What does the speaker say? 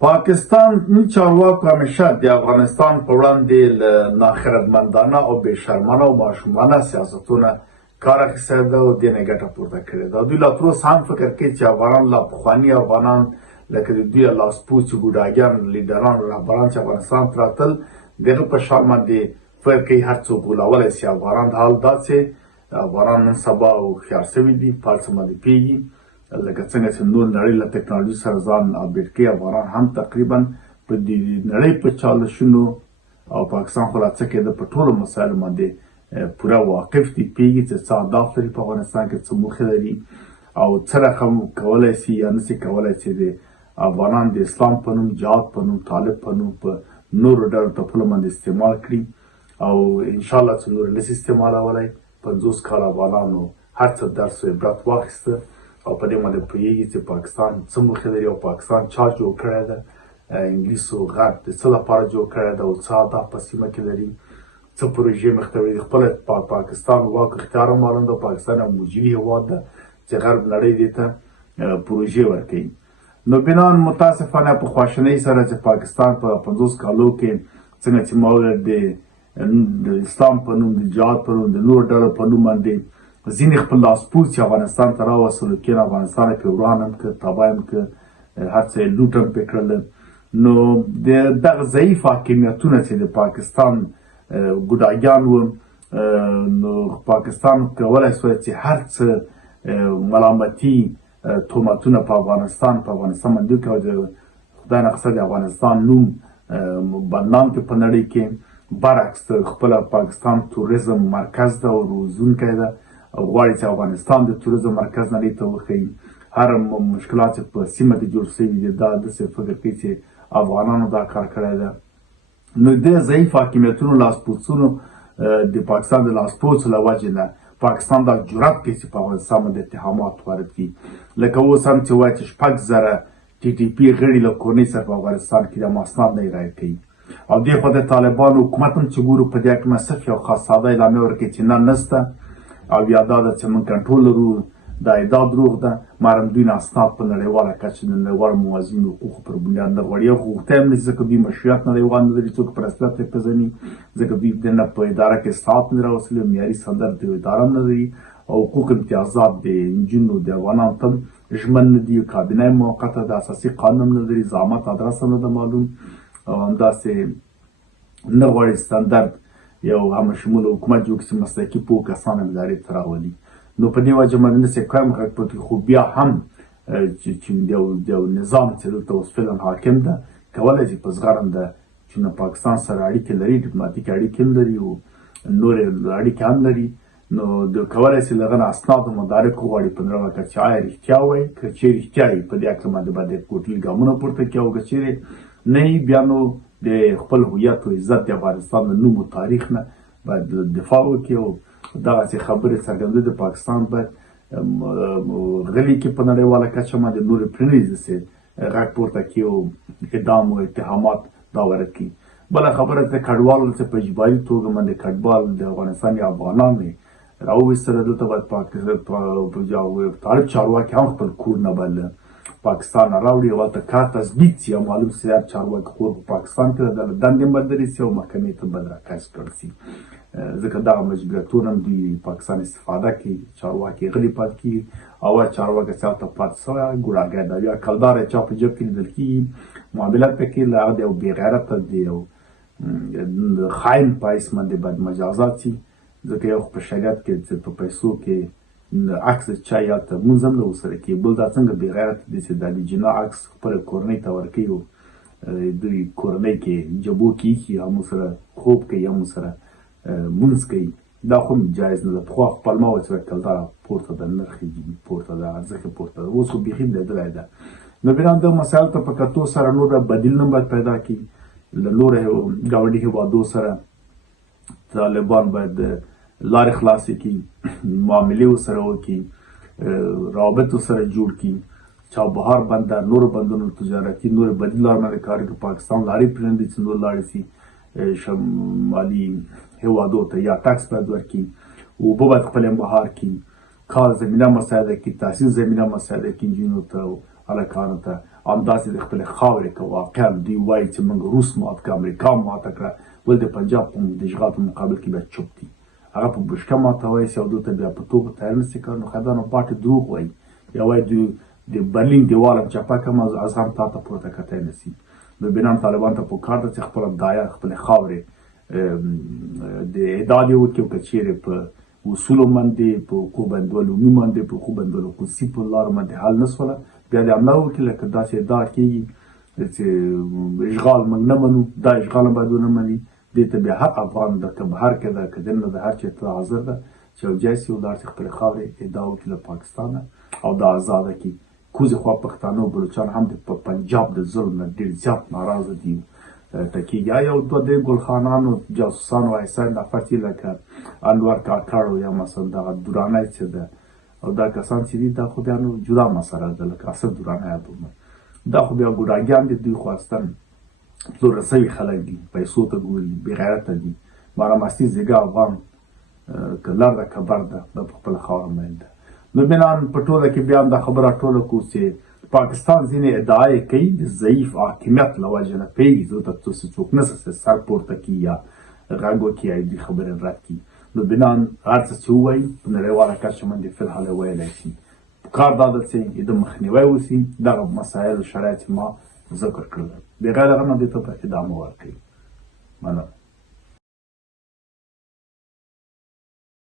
پاکستان چارواکو همیشه د افغانستان په وړاندې له ناخردمندانه او بېشرمانه او ماشومانه سیاستونه کار اخیستی ده او دې نه ګټه پورته کړې ده. دوی لا تر اوسه هم فکر کوي چې افغانان لا پخواني افغانان لکه د دوی لاسپوڅي بوډاګان لیډران رهبران چې افغانستان ته راتل د هغه په شان باندې فکر کوي هر څوک غولولی سي افغانان. حال دا چې افغانان نن سبا هوښیار سوي دي، په هر څه باندې پوهېږي، لکه څنګه چې نور نړۍ له ټکنالوژي سره ځان اپډېټ کوي، افغانان هم تقریبا په دې نړۍ په چالشونو او پاکستان خو لا څه کېده په ټولو مسایلو باندې پوره واقف دي، پوهېږي چې څه اهداف لري په افغانستان کې، څه موخې لري او څه رقم کولی سي یا نسي کولی چې د افغانان د اسلام په نوم، جهاد په نوم، طالب په نوم په نورو ډلو ټپلو باندې استعمال کړي او انشاءالله چې نور نسي استعمالولی. 50 کاله افغانانو هر څه درس و عبرت واخیسته او په دې باندې پوهېږي چې پاکستان څه موخې لري او پاکستان چا جوړ کړی ده، انګلیس او غرب د څه لپاره جوړ کړی ده او څه اهداف په سیمه کې لري، څه پروژې مخته وړي. خپله پاکستان واک اختیار هم معلوم ده، پاکستان یو موجودي هېواد ده چې غرب نړۍ دې ته پروژې ورکوي. نو بنان متاسفانه په خواشینۍ سره چې پاکستان په 50 کالو کې څنګه چې ما وویل د اسلام په نوم، د جهاد په نوم، د نورو ډلو په نوم باندې ځینې خپل لاسپوڅي افغانستان ته راوستلو، کېنه افغانستان یې پرې وران هم کړ، تباه هم کړ، هر څه یې لوټ هم پرې کړل. نو د دغه ضعیف حاکمیتونه چې د پاکستان ګوډاګیان وو، نو پاکستان کولی سوی چې هر څه ملامتي تهمتونه په افغانستان باندې وکړي او د خدای ناخواسته د افغانستان نوم بدنام کړي په نړۍ کې. برعکس خپله پاکستان توریزم مرکز ده او روزونکی ده او غواړي چې افغانستان د توریزم مرکز نړۍ ته وښیي. هر مشکلات چې په سیمه کې جوړ شوي دي دا داسې فکر کوي چې افغانانو دا کار کړی ده. نو د ضعیف حاکمیتونو لاسپوڅونو د پاکستان د لاسپوڅو له وجې نه پاکستان دا جرأت کوي چې په افغانستان باندې اتهامات وارد کړي. لکه اوس هم چې وایي چې 6,000 TTP غړي له کورنۍ سره په افغانستان کې د اسناد نه ارائه کوي او دې خوا د طالبانو حکومت هم چې ګورو په دې حکمه صرف یو خاص ساده اعلامیه ورکوي چې نه نسته او یا دا ده چې موږ کنټرول لرو، دا دروغ ده. مارم دوی نه اسناد په نړیواله کچه د نړیوالو موازینو حقوقو پر بنیاد نه غواړي، یو غوښتی هم نه ځکه دوی مشروعیت نړیوال نه لري، څوک په رسمیت یې پېژني، ځکه دوی دننه په اداره کې اصلاحات نه راوستلي، معیاري سندرد د اداره هم نه لري او حقوق امتیازات د نجونو د افغانانو ته ژمن نه دي، کابینه موقته د اساسي قانون هم نه لري، زعامت ادرس هم نه ده معلوم او همداسې نه غواړي ستاندرد یو همشموله حکومت جوړ کړي چې مسلکي پوه کسان هم ادارې ته راولي. نو په دې وجه باندې نسي کوم غږ پکې، خو بیا هم چې یو نظام چې دلته اوس فعلا حاکم ده کولی شي په زغرده چې نه پاکستان سره اړیکې لري، ډیپلوماتیک اړیکې هم لري او نورې اړیکې هم لري، نو د کولی شي له هغه نه اسناد او مدارک وغواړي په نړیواله کچه چې آیا رښتیا وایي، که چیرې رښتیا وي په دې هکله باندې باید کوټلي ګامونه پورته کړي او که چیرې نه وي بیا نو د خپل هویت او عزت د افغانستان د نوم او تاریخ نه باید دفاع وکړي او دغسې خبرې څرګندوي د پاکستان باید غلي کې په نړیواله کچه باندې نورې پرېنږدي داسې غږ پورته کړي او اعدام او اتهامات دا وارد کړي. بله خبره د کډوالو چې په اجباري توګه باندې کډوال د افغانستان یا افغانان یې راوویستله، دلته باید طالب چارواکي هم خپل کور نه باید له پاکستان نه راوړي او هلته کار تثبیت سي او معلوم سي هر چارواکي کور په پاکستان کې ده، له دندې هم بدلې سي او محکمې ته باید راکش کړل سي، ځکه دغه مجبوریتونه هم دوی پاکستان استفاده کوي، چارواکي غلي پاتې کېږي او هغه چارواکی چې هلته پاتې سوی ګوډاګی ده یا کلدار یې چا په جب کې لیدل کېږي، معاملات پکې له هغه د یو بېغیرته د یو خاین په حیث باندې باید مجازات سي، ځکه یو خو په شریعت کې چې په پیسو کې عکس چا یا ته مونځ هم نه ورسره کوي، بل دا څنګه بېغیرته دی چې دا د جنا عکس خپله کورنۍ ته ورکوي او دوی کورنۍ کې جبو کې ایښي هم ورسره خوب کوي هم ورسره مونځ کوي، دا خو جایز نه ده. پخوا خو پلمه وه چې کلداره پورته ده، نرخ یې پورته ده، ارزښت یې پورته ده، اوس خو بیخي لیدلی ده. نو بنان دغه مسایلو ته په کتو سره نور بدیل هم باید پیدا کړي، له نورو ګاونډي هېوادو سره طالبان باید لارې خلاصې کړي، معاملې ورسره وکړي، روابط ورسره جوړ کړي، چابهار بندر، نورو بندرونو تجارتي نورې بدیل لارې باندې کار وکړي، پاکستان لارې پرېږدي چې نور لاړې شي شمالي هېوادو ته یا ټکس باید ورکړي، اوبه باید خپل بهار کړي، کار زمینه مساعده کړي، تحصیل زمینه مساعده کړي نجونو ته او هلکانو ته همداسې د خپلې خاورې که واقعا دوی وایي چې موږ روس مات کړه امریکا ماته کړه ول د پنجاب د اشغال په مقابل کې بیا چوپ دي هغه په بشکه ماته وایي چې دلته بیا په توګه تیار نشي کړ نو خدانو پاټې دروغ وایي یا وایي دوی د برلین دیوال هم چپه کړم از هم تا ته پورته کتی نشي نو بنان طالبان ته پکار ده چې خپله دایه خپلې خاورې د اعداد یې وکړي او که چیرې په اصولو باندې په حقوق بندولومي باندې په حقوق بندولوقدسي په لارو باندې حل نه شوله بیا دې حمله وکړي لکه داسې ادعا کېږي چې اشغال موږ نه منو دا اشغال هم باید ونه مني دې ته بیا هر افغان ده که بهر کې ده که دننه ده هر چېرته حاضر ده چې یو ځای شي او داسې خپلې خاورې ادعا وکړي له پاکستانه او دا ازاده کړي کوزې خوا پښتانه او بلوچان هم د پنجاب د ظلم نه ډېر زیات ناراضه دي تکیږي یا یو دوه درې ګلخانانو جاسوسانو ایسان نفر چې لکه انور کاکړ یا مثلا دغه درانی چې ده او دا کسان چې دي دا خو بیا نو جدا مسله ده لکه اسد درانی یادومه دا خو بیا ګوډاګیان دي دوی خواستن پلور رسوي خلک دي پیسو ته ګوري بېغیرته دي مارامستي زیږه افغان که لر ده که بر ده دا په خپله خاوره میل ده نو بنان په ټوله کې بیا هم دا خبره ټوله کړو چې پاکستان ځینې ادعای کوي د ضعیف حاکمیت له وجې نه پوهېږي دلته څوک نشي سر پورته کړي یا غږ وکړي یا دې خبرې رد کړي نو بنان هر څه چې ووایي په نړیواله کچه باندې فلحال ویلی شي کار دا ده چې د مخنیوی وشي دغه مسایل شرایط ما ذکر کړل بغیر هغه نه دې ته ادامه ورکوي مننه